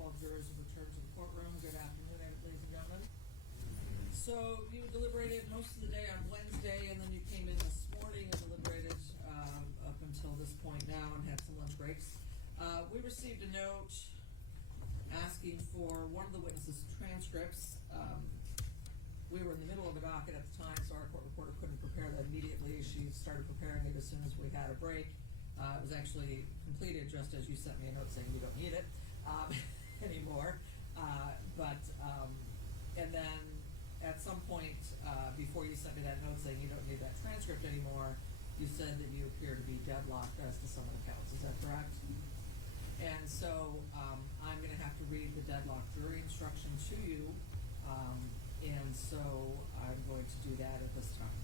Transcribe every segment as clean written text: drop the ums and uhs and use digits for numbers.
12 jurors have returned to the courtroom. Good afternoon, ladies and gentlemen. So you deliberated most of the day on Wednesday, and then you came in this morning and deliberated up until this point now and had some lunch breaks. We received a note asking for one of the witnesses' transcripts. We were in the middle of a docket at the time, so our court reporter couldn't prepare that immediately. She started preparing it as soon as we had a break. It was actually completed just as you sent me a note saying you don't need it anymore. And then at some point before you sent me that note saying you don't need that transcript anymore, you said that you appear to be deadlocked as to some of the counts. Is that correct? And so I'm going to have to read the deadlocked jury instruction to you, and so I'm going to do that at this time.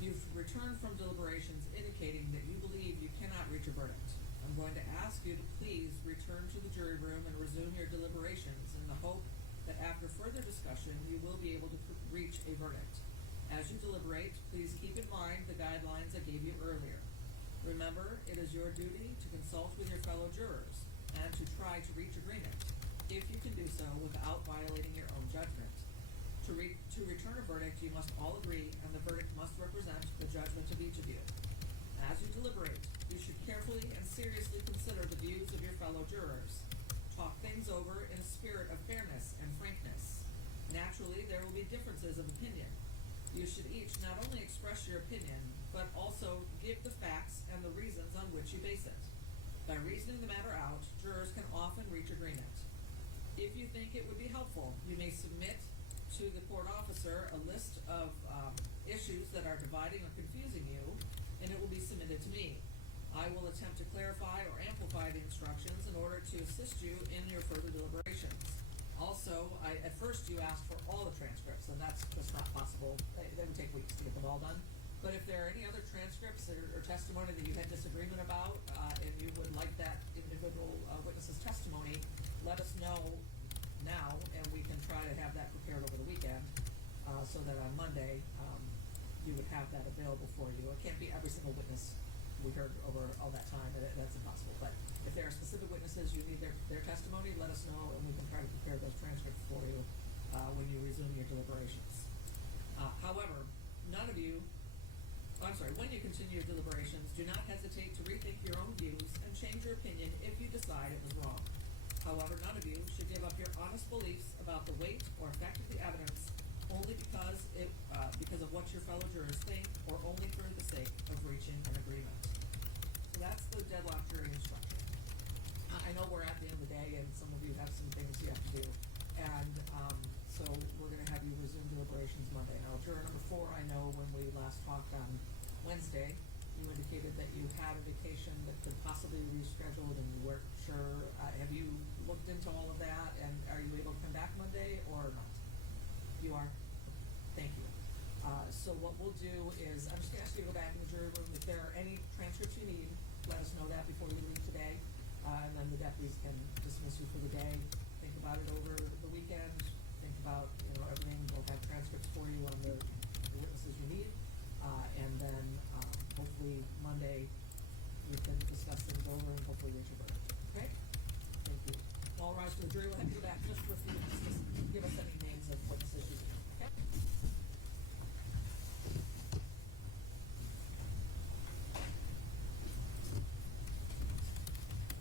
You've returned from deliberations indicating that you believe you cannot reach a verdict. I'm going to ask you to please return to the jury room and resume your deliberations in the hope that after further discussion you will be able to reach a verdict. As you deliberate, please keep in mind the guidelines I gave you earlier. Remember, it is your duty to consult with your fellow jurors and to try to reach agreement, if you can do so without violating your own judgment. To return a verdict, you must all agree, and the verdict must represent the judgment of each of you. As you deliberate, you should carefully and seriously consider the views of your fellow jurors. Talk things over in a spirit of fairness and frankness. Naturally, there will be differences of opinion. You should each not only express your opinion, but also give the facts and the reasons on which you base it. By reasoning the matter out, jurors can often reach agreement. If you think it would be helpful, you may submit to the court officer a list of issues that are dividing or confusing you, and it will be submitted to me. I will attempt to clarify or amplify the instructions in order to assist you in your further deliberations. Also, at first you asked for all the transcripts, and that's just not possible. It would take weeks to get them all done. But if there are any other transcripts or testimony that you had disagreement about, and you would like that individual witness's testimony, let us know now, and we can try to have that prepared over the weekend, so that on Monday you would have that available for you. It can't be every single witness we heard over all that time. That's impossible. But if there are specific witnesses you need their testimony, let us know, and we can try to prepare those transcripts for you when you resume your deliberations. However, when you continue your deliberations, do not hesitate to rethink your own views and change your opinion if you decide it was wrong. However, none of you should give up your honest beliefs about the weight or effect of the evidence only because of what your fellow jurors think, or only for the sake of reaching an agreement. So that's the deadlock jury instruction. I know we're at the end of the day, and some of you have some things you have to do, and so we're going to have you resume deliberations Monday. Now, juror number 4, I know when we last talked on Wednesday, you indicated that you had a vacation that could possibly be rescheduled, and you weren't sure. Have you looked into all of that, and are you able to come back Monday or not? You are? Thank you. So what we'll do is, I'm just going to ask you to go back in the jury room. If there are any transcripts you need, let us know that before you leave today, and then the deputies can dismiss you for the day. Think about it over the weekend. Think about everything. We'll have transcripts for you on the witnesses you need, and then hopefully Monday we can discuss things over and hopefully reach a verdict. Okay? Thank you. All rise for the jury. We'll have to go back just for a few minutes. Just give us any names of witnesses you need. Okay?